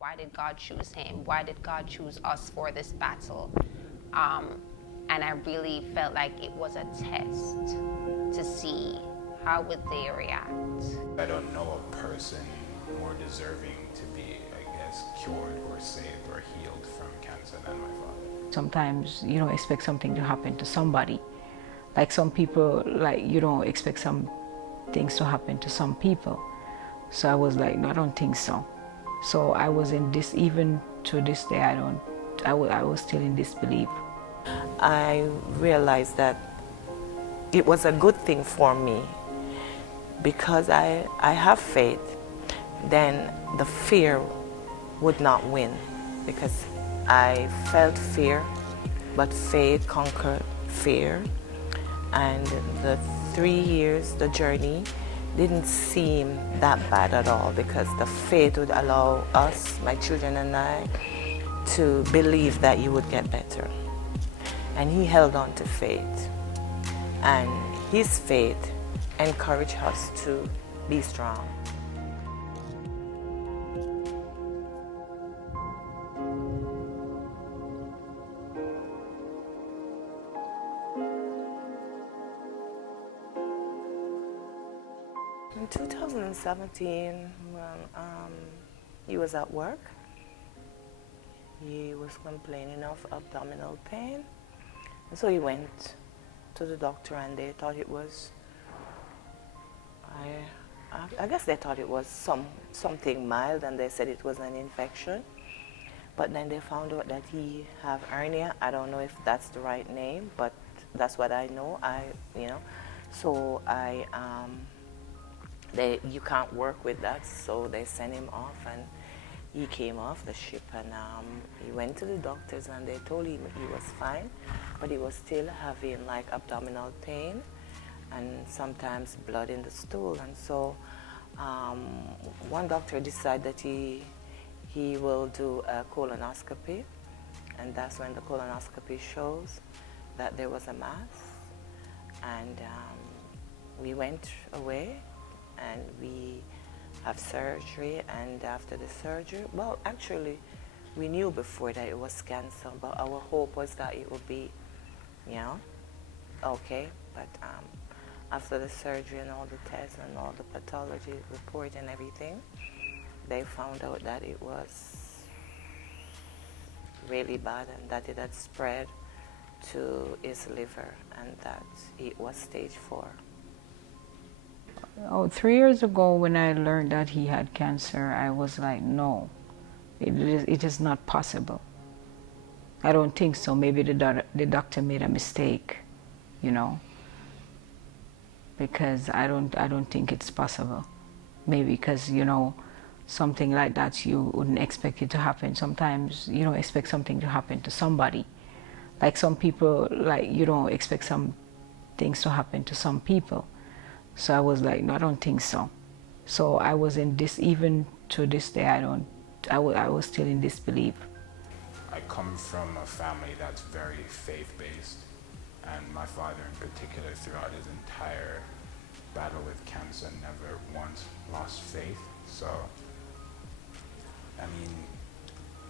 Why did God choose him? Why did God choose us for this battle? And I really felt like it was a test to see how would they react. I don't know a person more deserving to be, I guess, cured or saved or healed from cancer than my father. Sometimes you don't expect something to happen to somebody. Like some people, like you don't expect some things to happen to some people. So I was like, no, I don't think so. So I was in this, even to this day, I was still in disbelief. I realized that it was a good thing for me because I have faith. Then the fear would not win because I felt fear, but faith conquered fear. And the 3 years, the journey, didn't seem that bad at all because the faith would allow us, my children and I, to believe that you would get better. And he held on to faith. And his faith encouraged us to be strong. In 2017, he was at work. He was complaining of abdominal pain. And so he went to the doctor and they thought it was, I guess they thought it was something mild and they said it was an infection. But then they found out that he have hernia. I don't know if that's the right name, but that's what I know. So you can't work with that, so they sent him off, and he came off the ship, and he went to the doctors, and they told him he was fine, but he was still having like abdominal pain, and sometimes blood in the stool, and so one doctor decided that he will do a colonoscopy, and that's when the colonoscopy shows that there was a mass, and we went away. And we have surgery, and after the surgery, well, actually, we knew before that it was cancer, but our hope was that it would be, okay. But after the surgery and all the tests and all the pathology report and everything, they found out that it was really bad and that it had spread to his liver and that it was stage 4. Oh, 3 years ago when I learned that he had cancer, I was like, no, it is not possible. I don't think so. Maybe the doctor made a mistake, because I don't think it's possible. Maybe because, something like that you wouldn't expect it to happen. Sometimes you don't expect something to happen to somebody. Like some people, like you don't expect some things to happen to some people. So I was like, no, I don't think so. So I was in this, even to this day, I was still in disbelief. I come from a family that's very faith-based, and my father in particular, throughout his entire battle with cancer, never once lost faith. So, I mean,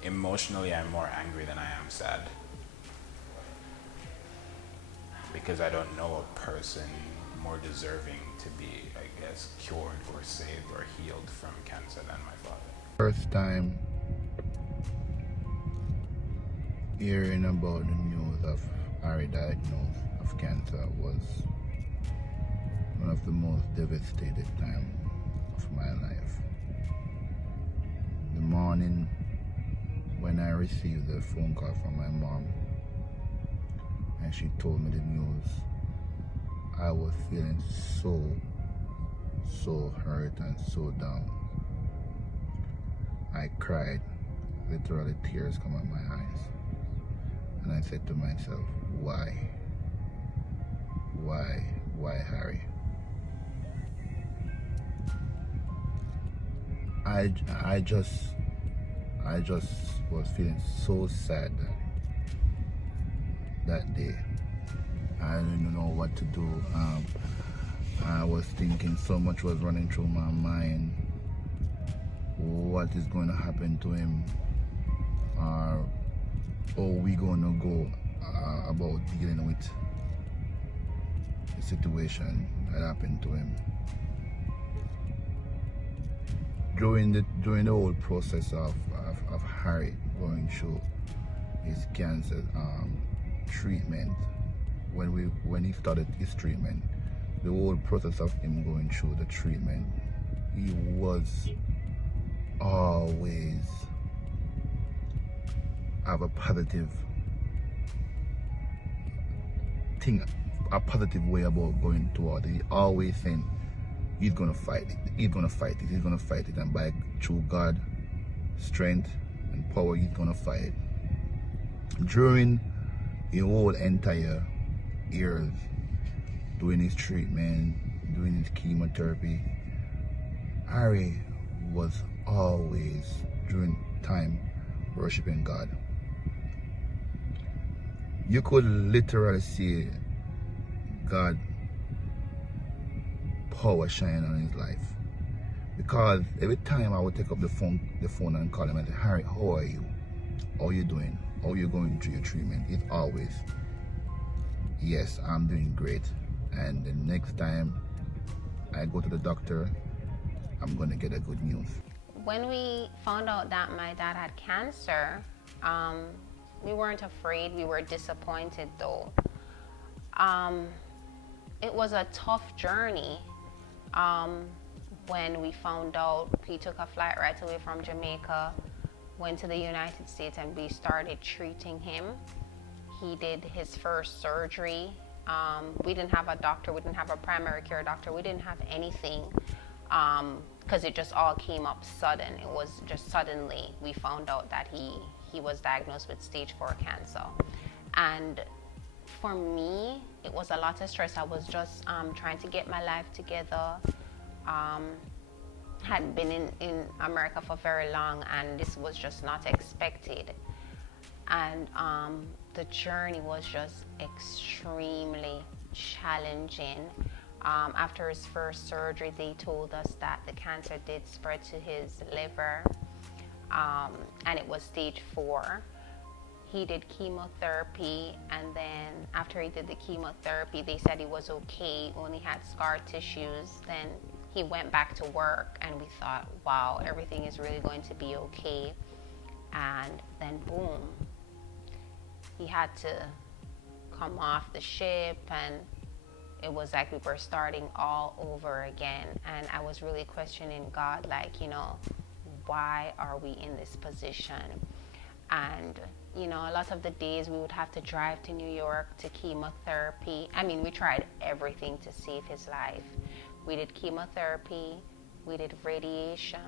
emotionally, I'm more angry than I am sad. Because I don't know a person more deserving to be, I guess, cured or saved or healed from cancer than my father. First time hearing about the news of Harry diagnosed of cancer was one of the most devastating times of my life. The morning when I received the phone call from my mom and she told me the news, I was feeling so hurt and so down. I cried, literally tears come out my eyes. And I said to myself, why? Why Harry? I just was feeling so sad that day. I didn't know what to do. I was thinking, so much was running through my mind. what is going to happen to him, or how we going to go about dealing with the situation that happened to him. During the whole process of Harry going through his cancer treatment, when he started his treatment, the whole process of him going through the treatment, he was always have a positive thing, a positive way about going toward it. He always saying he's gonna fight it, he's gonna fight it, he's gonna fight it, and by through God strength and power he's gonna fight it. During the whole entire years doing his treatment, doing his chemotherapy, Harry was always during time worshiping God. You could literally see God power shine on his life, because every time I would take up the phone and call him and say, Harry, how are you? How are you doing? How are you going through your treatment? It's always, yes, I'm doing great. And the next time I go to the doctor, I'm gonna get a good news. When we found out that my dad had cancer, we weren't afraid. We were disappointed though. It was a tough journey. When we found out, we took a flight right away from Jamaica, went to the United States, and we started treating him. He did his first surgery. We didn't have a doctor, we didn't have a primary care doctor, we didn't have anything, because it just all came up sudden. It was just suddenly we found out that he was diagnosed with stage 4 cancer. And for me, it was a lot of stress. I was just trying to get my life together. Had been in America for very long, and this was just not expected. And the journey was just extremely challenging. After his first surgery, they told us that the cancer did spread to his liver, and it was stage 4. He did chemotherapy, and then after he did the chemotherapy, they said he was okay, only had scar tissues. Then he went back to work, and we thought, wow, everything is really going to be okay. And then boom, he had to come off the ship, and it was like we were starting all over again. And I was really questioning God, like, why are we in this position? And a lot of the days we would have to drive to New York to chemotherapy. I mean, we tried everything to save his life. We did chemotherapy, we did radiation,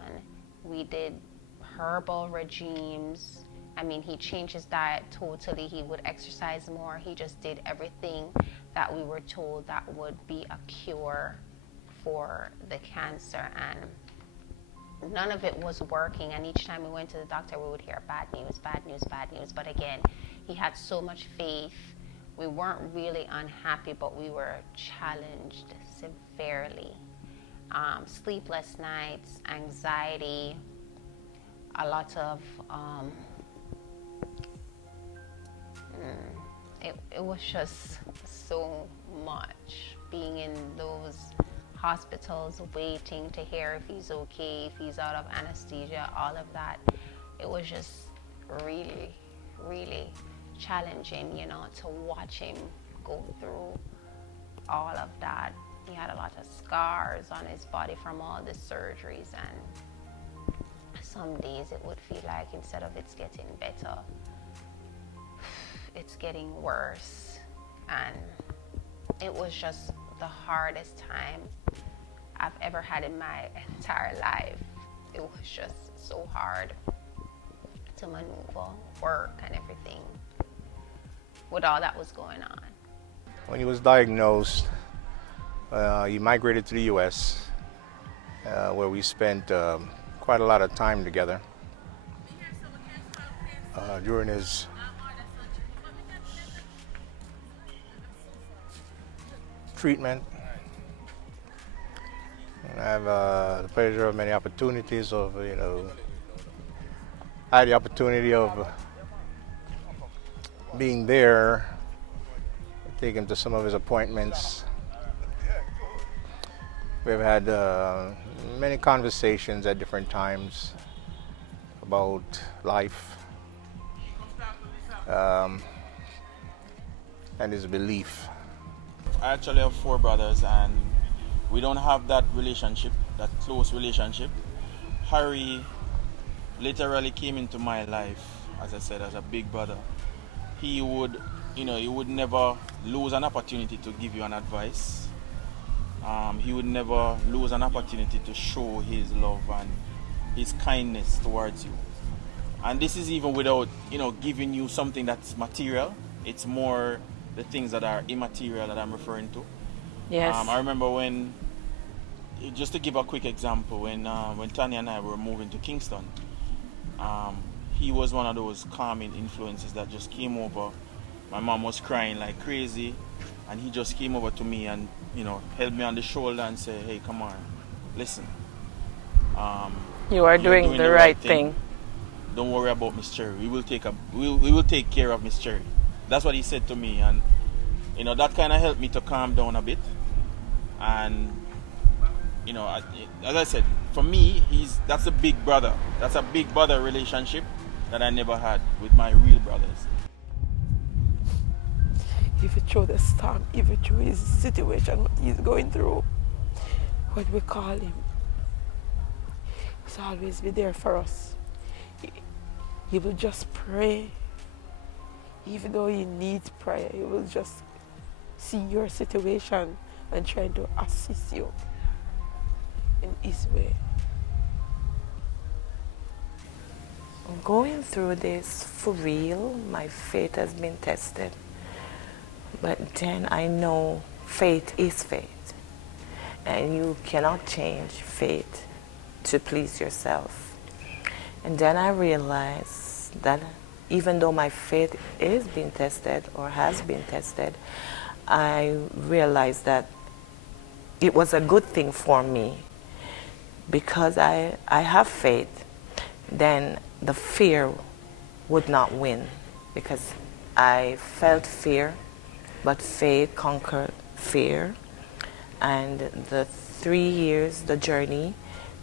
we did herbal regimes. I mean, he changed his diet totally. He would exercise more. He just did everything that we were told that would be a cure for the cancer, and none of it was working. And each time we went to the doctor, we would hear bad news, bad news, bad news. But again, he had so much faith. We weren't really unhappy, but we were challenged severely. Sleepless nights, anxiety, a lot of it was just so much, being in those hospitals waiting to hear if he's okay, if he's out of anesthesia, all of that. It was just really, really challenging, to watch him go through all of that. He had a lot of scars on his body from all the surgeries, and some days it would feel like instead of it's getting better, it's getting worse. And it was just the hardest time I've ever had in my entire life. It was just so hard to maneuver, work and everything with all that was going on. When he was diagnosed, he migrated to the U.S., where we spent quite a lot of time together. During his treatment, I have the pleasure of many opportunities of, I had the opportunity of being there, take him to some of his appointments. We've had many conversations at different times about life and his belief. I actually have 4 brothers, and we don't have that relationship, that close relationship. Harry literally came into my life, as I said, as a big brother. He would never lose an opportunity to give you an advice. He would never lose an opportunity to show his love and his kindness towards you. And this is even without, giving you something that's material. It's more the things that are immaterial that I'm referring to. Yes. I remember when, just to give a quick example, when Tanya and I were moving to Kingston, he was one of those calming influences that just came over. My mom was crying like crazy, and he just came over to me and, held me on the shoulder and said, "Hey, come on, listen. You are doing the right thing. Don't worry about Miss Cherry. We will take care of Miss Cherry." That's what he said to me, and that kind of helped me to calm down a bit. And as I said, for me, that's a big brother. That's a big brother relationship that I never had with my real brothers. Even through the storm, even through his situation, what he's going through, what we call him, he'll always be there for us. He will just pray. Even though he needs prayer, he will just see your situation and try to assist you in his way. Going through this for real, my faith has been tested. But then I know faith is faith. And you cannot change faith to please yourself. And then I realized that even though my faith is being tested or has been tested, I realized that it was a good thing for me because I have faith. Then the fear would not win because I felt fear, but faith conquered fear. And the 3 years, the journey,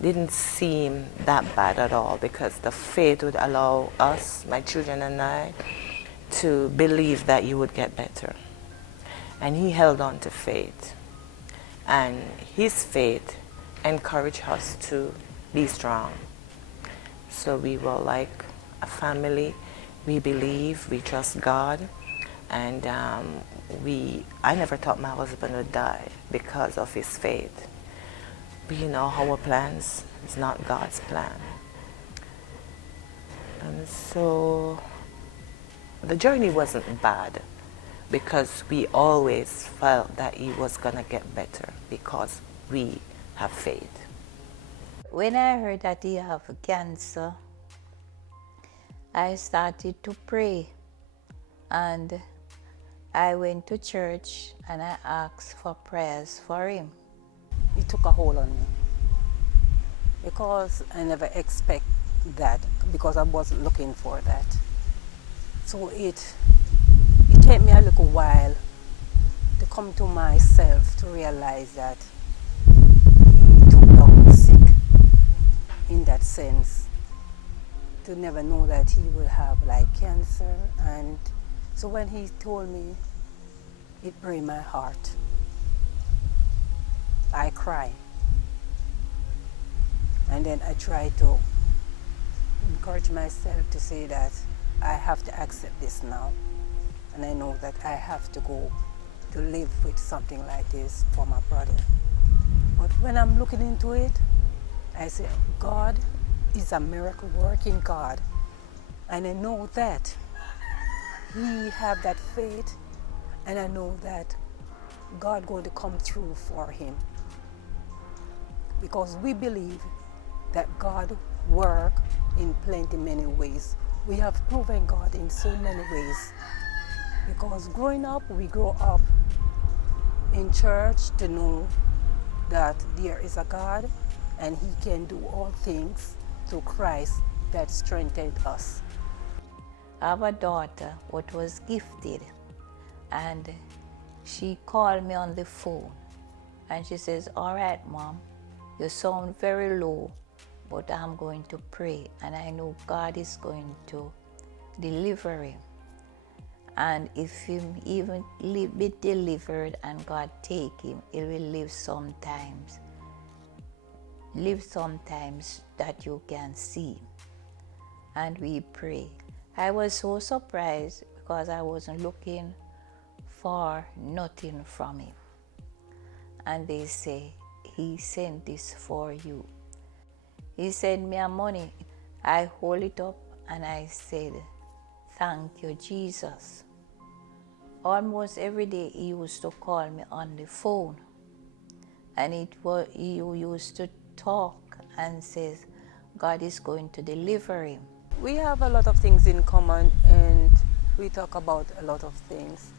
didn't seem that bad at all because the faith would allow us, my children and I, to believe that you would get better. And he held on to faith. And his faith encouraged us to be strong. So we were like a family. We believe, we trust God. And I never thought my husband would die because of his faith. But our plans is not God's plan. And so the journey wasn't bad because we always felt that he was going to get better because we have faith. When I heard that he have cancer, I started to pray, and I went to church and I asked for prayers for him. It took a hold on me because I never expect that because I wasn't looking for that. So it took me a little while to come to myself to realize that he took down sick in that sense, to never know that he will have like cancer. And so when he told me, it broke my heart. I cry. And then I try to encourage myself to say that I have to accept this now. And I know that I have to go to live with something like this for my brother. But when I'm looking into it, I say, God is a miracle working God. And I know that he have that faith, and I know that God going to come through for him. Because we believe that God work in plenty many ways. We have proven God in so many ways. Because growing up, we grow up in church to know that there is a God and He can do all things through Christ that strengthened us. Our daughter, what was gifted, and she called me on the phone and she says, "All right, Mom, you sound very low, but I'm going to pray and I know God is going to deliver him. And if him even be delivered and God take him, he will live sometimes that you can see." And we pray. I was so surprised because I wasn't looking for nothing from him. And they say, "He sent this for you." He sent me a money. I hold it up and I said, "Thank you, Jesus." Almost every day he used to call me on the phone. And he used to talk and says, God is going to deliver him. We have a lot of things in common and we talk about a lot of things.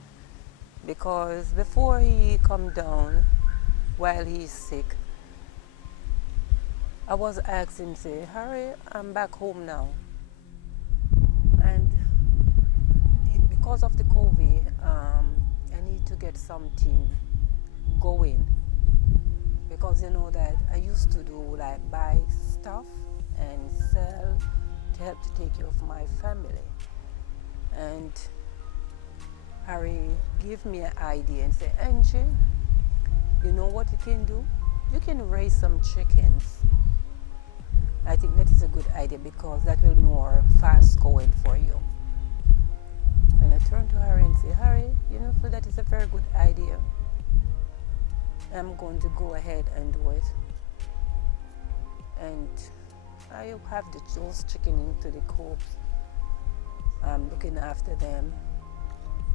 Because before he come down, while he's sick, I was asking him, say, "Harry, I'm back home now." And because of the COVID, I need to get something going. Because you know that I used to do like buy stuff and sell to help to take care of my family. And Harry gave me an idea and said, "Angie, you know what you can do? You can raise some chickens." I think that is a good idea because that will be more fast going for you. And I turned to Harry and said, "Harry, you know, so that is a very good idea. I'm going to go ahead and do it." And I have those chicken into the coops. I'm looking after them.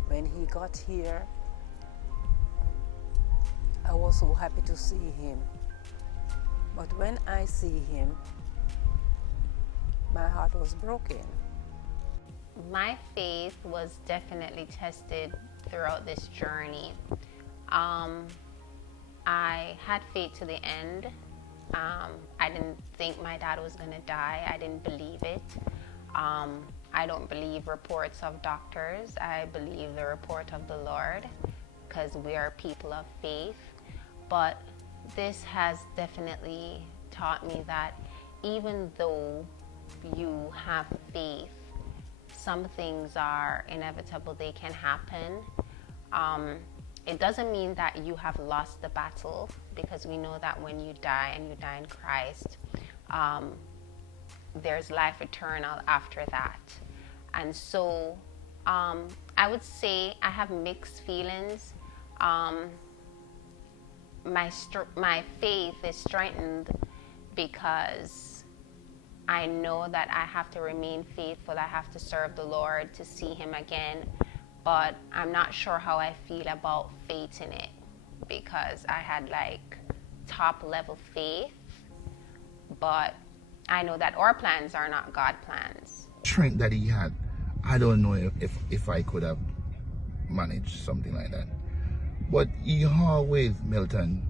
When he got here, I was so happy to see him. But when I see him, my heart was broken. My faith was definitely tested throughout this journey. I had faith to the end. I didn't think my dad was going to die. I didn't believe it. I don't believe reports of doctors. I believe the report of the Lord because we are people of faith. But this has definitely taught me that even though you have faith, some things are inevitable. They can happen. It doesn't mean that you have lost the battle because we know that when you die and you die in Christ, there's life eternal after that. And so I would say I have mixed feelings. My faith is strengthened because I know that I have to remain faithful. I have to serve the Lord to see him again. But I'm not sure how I feel about faith in it because I had like top level faith, but I know that our plans are not God plans. Strength that he had, I don't know if I could have managed something like that. But he always, Milton,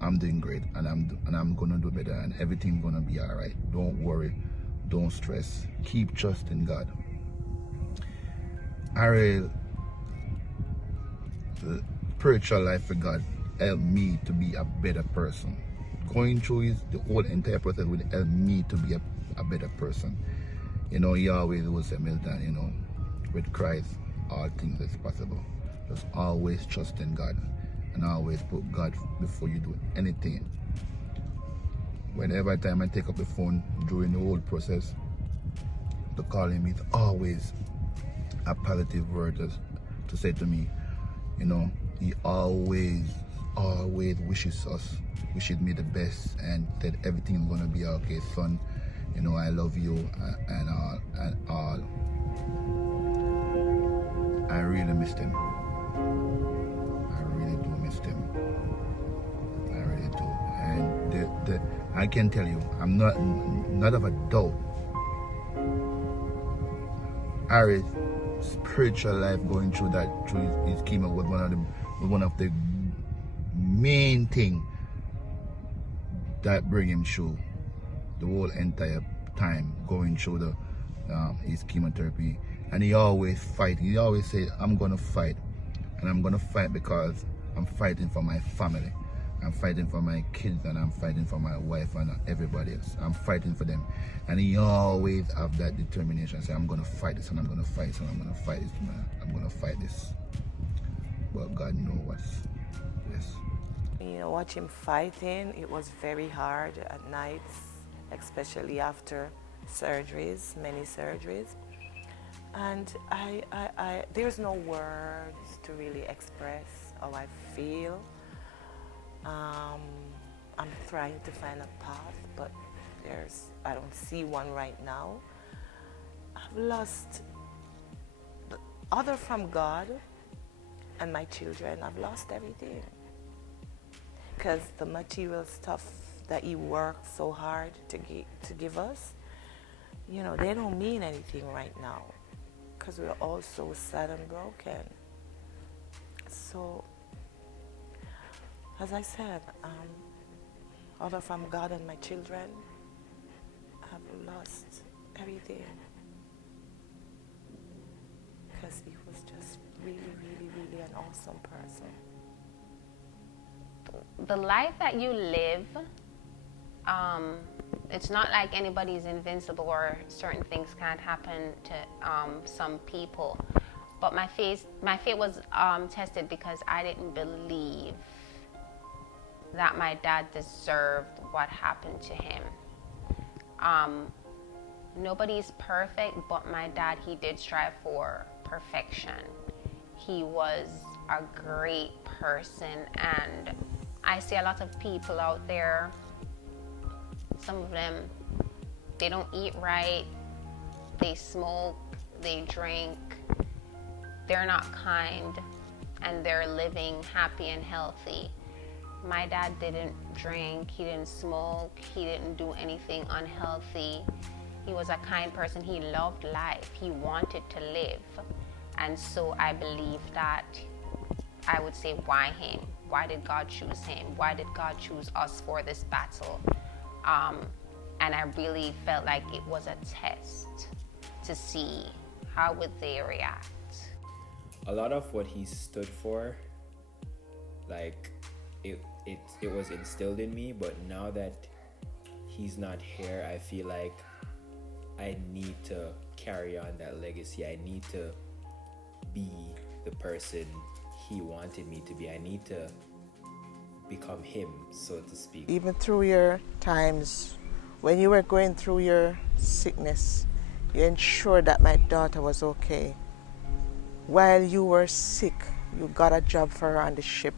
I'm doing great and I'm gonna do better and everything's gonna be all right. Don't worry, don't stress, keep trusting God. Ariel, the spiritual life for God helped me to be a better person. Going through the whole entire process would help me to be a better person. You know, he always would say, Milton, you know, with Christ, all things is possible. Just always trust in God and always put God before you do anything. Whenever time I take up the phone during the whole process, to call him, it's always a positive word to say to me. You know, he always wishes me the best and that everything's gonna be okay, son. You know, I love you and all. I really missed him. I really do miss him. I really do. And I can tell you, I'm not of a doubt. Harry's spiritual life going through his chemo was one of the main thing that bring him through the whole entire time going through the his chemotherapy. And he always fight. He always say, I'm gonna fight, and I'm gonna fight because I'm fighting for my family. I'm fighting for my kids, and I'm fighting for my wife and everybody else. I'm fighting for them. And he always have that determination. Say, I'm gonna fight this, and I'm gonna fight this, and I'm gonna fight this, man. I'm gonna fight this. But God knows what's yes. You know, watch him fighting, it was very hard at nights, especially after surgeries, many surgeries. And there's no words to really express how I feel. I'm trying to find a path, but I don't see one right now. I've lost, other from God and my children, I've lost everything. Because the material stuff that he worked so hard to give us, you know, they don't mean anything right now. Because we're all so sad and broken. So, as I said, other from God and my children, I've lost everything. Because he was just really, really, really an awesome person. The life that you live, it's not like anybody's invincible or certain things can't happen to some people. But my faith was tested because I didn't believe that my dad deserved what happened to him. Nobody's perfect, but my dad, he did strive for perfection. He was a great person, and I see a lot of people out there, some of them, they don't eat right, they smoke, they drink, they're not kind, and they're living happy and healthy. My dad didn't drink, he didn't smoke, he didn't do anything unhealthy. He was a kind person, he loved life, he wanted to live. And so I believe that I would say, why him? Why did God choose him? Why did God choose us for this battle? And I really felt like it was a test to see how would they react. A lot of what he stood for, like, it was instilled in me, but now that he's not here, I feel like I need to carry on that legacy. I need to be the person he wanted me to be. I need to become him, so to speak. Even through your times when you were going through your sickness, you ensured that my daughter was okay. While you were sick, you got a job for her on the ship.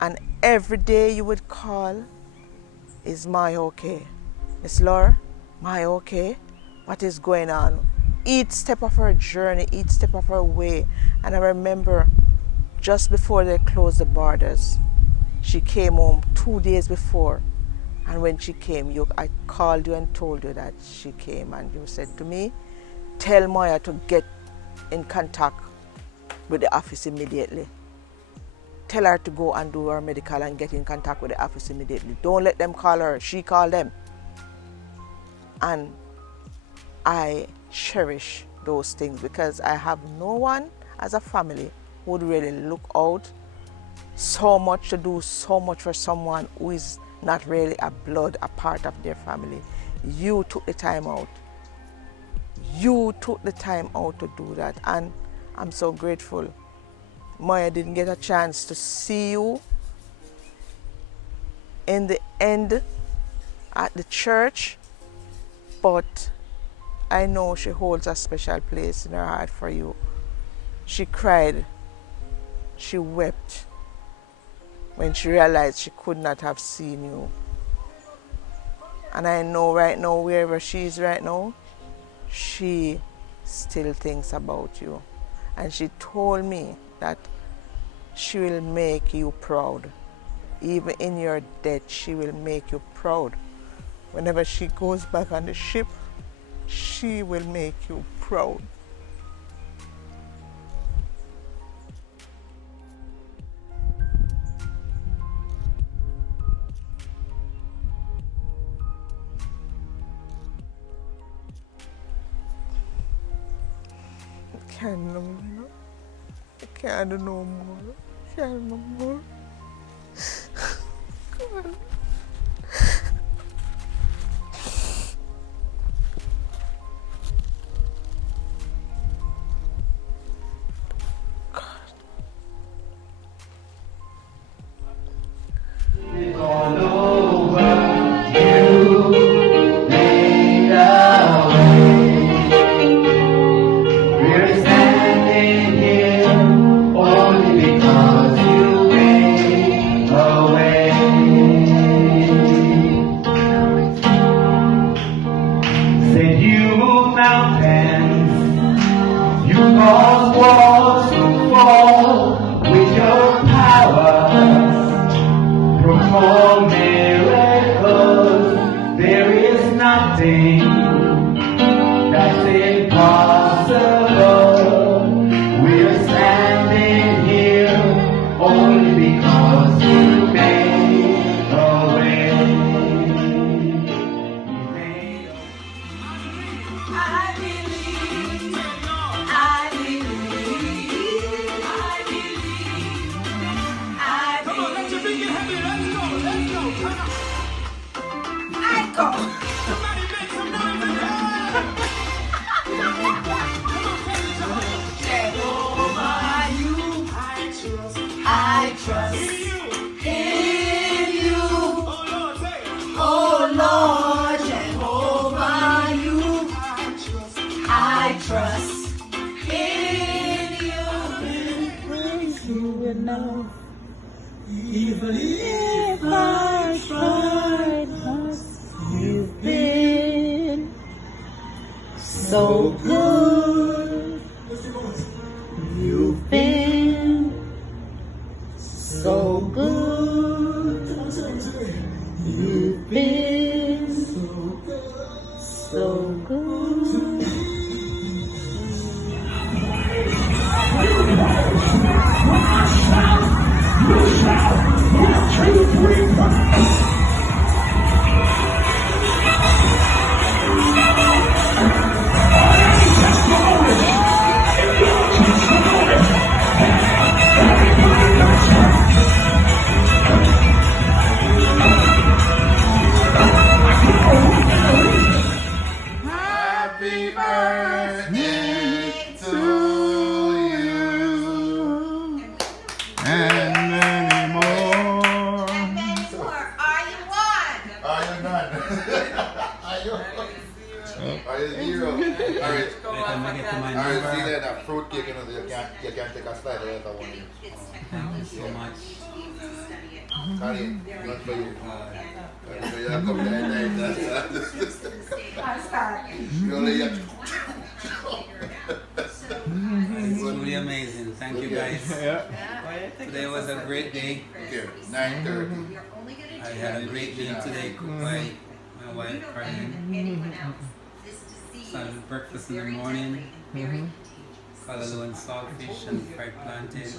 And every day you would call, is my okay? Miss Laura, my okay? What is going on? Each step of her journey, each step of her way. And I remember just before they closed the borders, she came home 2 days before. And when she came, I called you and told you that she came. And you said to me, tell Moya to get in contact with the office immediately. Tell her to go and do her medical and get in contact with the office immediately. Don't let them call her. She called them. And I cherish those things because I have no one as a family who would really look out so much to do so much for someone who is not really a part of their family. You took the time out. You took the time out to do that, and I'm so grateful. Moya didn't get a chance to see you in the end at the church, but I know she holds a special place in her heart for you. She cried, she wept when she realized she could not have seen you. And I know right now, wherever she is right now, she still thinks about you. And she told me that she will make you proud. Even in your death, she will make you proud. Whenever she goes back on the ship, she will make you proud. can't no more, you know? I can't do no more. I can't no more. Come on. All over you made a way. We're standing here only because you made a way. Said you move mountains, you cause walls to fall with your power. Perform miracles, there is nothing that's impossible. We're standing here only because you made a way. I believe, I believe, I believe, I believe. Come on, let your feet get heavy. Let's go, come on. I go. Somebody make some noise in here. Jehovah, you, I trust in you. Oh Lord, Jehovah, you, I trust in you. Enough. Even if I tried, you've been so good. You've been so good. You've been so good. Happy birthday to you and many more. Are you one? Are you none? Are you zero? Alright, see that fruitcake, you know, you can't take a slide away from one. Thank you so much. Carry, not for you. So you have come to It's truly amazing. Thank you guys. Today was a great day. Okay, 9:30. I had a great meal today cooked by my wife, Carlene. Some breakfast in the morning. Callaloo and saltfish and fried plantain.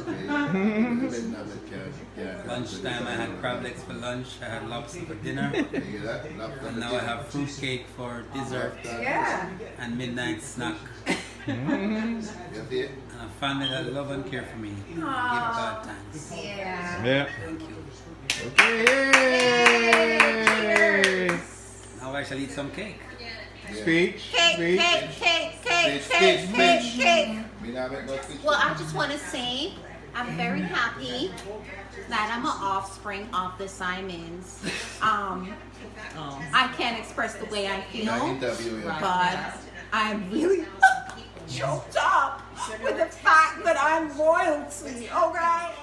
Lunchtime I had crab legs for lunch, I had lobster for dinner. And now I have fruit cake for dessert and midnight snack. And a family that love and care for me. Give God thanks. Yeah. Thank you. Okay. Now I shall eat some cake. Speech. Cake. Well, I just want to say I'm very happy that I'm an offspring of the Simons. I can't express the way I feel, but I'm really choked up with the fact that I'm royalty, okay?